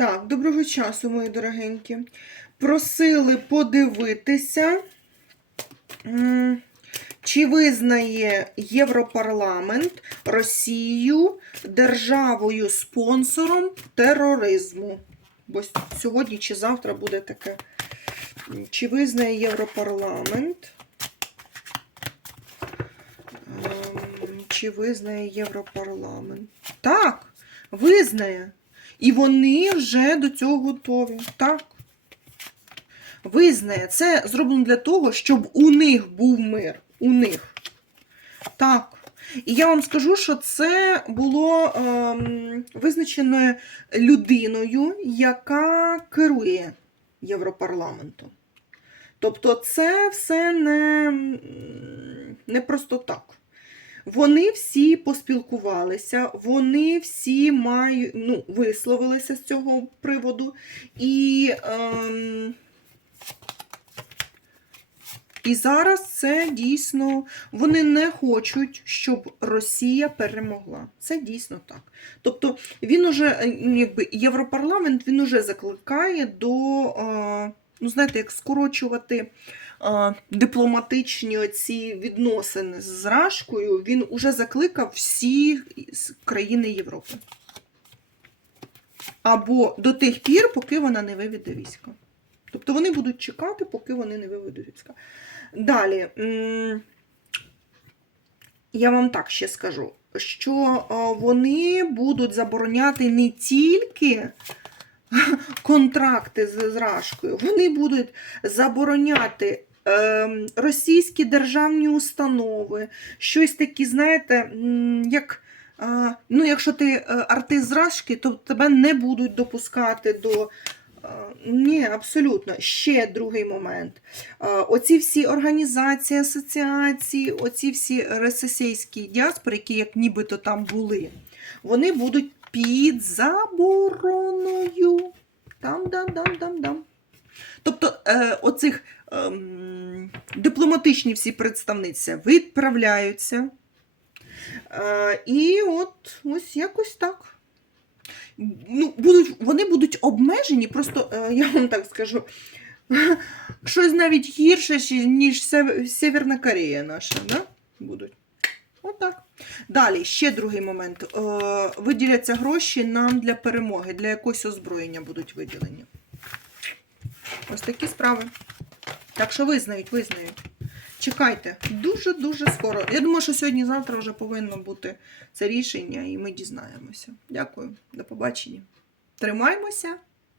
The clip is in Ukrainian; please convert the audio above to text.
Так, доброго часу, мої дорогенькі. Просили подивитися, чи визнає Європарламент Росію державою спонсором тероризму. Бо сьогодні чи завтра буде таке. Чи визнає Європарламент? Ем, Чи визнає Європарламент? Так, визнає. І вони вже до цього готові. Так. Визнає. Це зроблено для того, щоб у них був мир. У них. Так. І я вам скажу, що це було ем, визначено людиною, яка керує Європарламентом. Тобто, це все не, не просто так. Вони всі поспілкувалися, вони всі мають, ну, висловилися з цього приводу. І, ем, і зараз це дійсно вони не хочуть, щоб Росія перемогла. Це дійсно так. Тобто він уже, якби Європарламент він уже закликає до, е, ну знаєте, як скорочувати е, дипломатичні оці відносини з Рашкою, він уже закликав всі країни Європи. Або до тих пір, поки вона не виведе війська. Тобто вони будуть чекати, поки вони не виведуть війська. Далі. Я вам так ще скажу, що вони будуть забороняти не тільки контракти з Рашкою, вони будуть забороняти ем, російські державні установи, щось такі, знаєте, як. е, Ну, якщо ти е, артист з то тебе не будуть допускати до. е, Ні, абсолютно. Ще другий момент. Е, Оці всі організації, асоціації, оці всі російські діаспори, які як нібито там були, вони будуть під забороною. Там, дам, дам, дам, дам. Тобто, е, оцих ем, дипломатичні всі представниця відправляються. Е, і от ось якось так. Ну, будуть, вони будуть обмежені, просто е, я вам так скажу, щось навіть гірше, ніж Северна Корея наша, да? будуть. Отак. Далі, ще другий момент. Е, виділяться гроші нам для перемоги, для якогось озброєння будуть виділені. Ось такі справи. Так що визнають, визнають. Чекайте, дуже-дуже скоро. Я думаю, що сьогодні-завтра вже повинно бути це рішення, і ми дізнаємося. Дякую, до побачення. Тримаймося.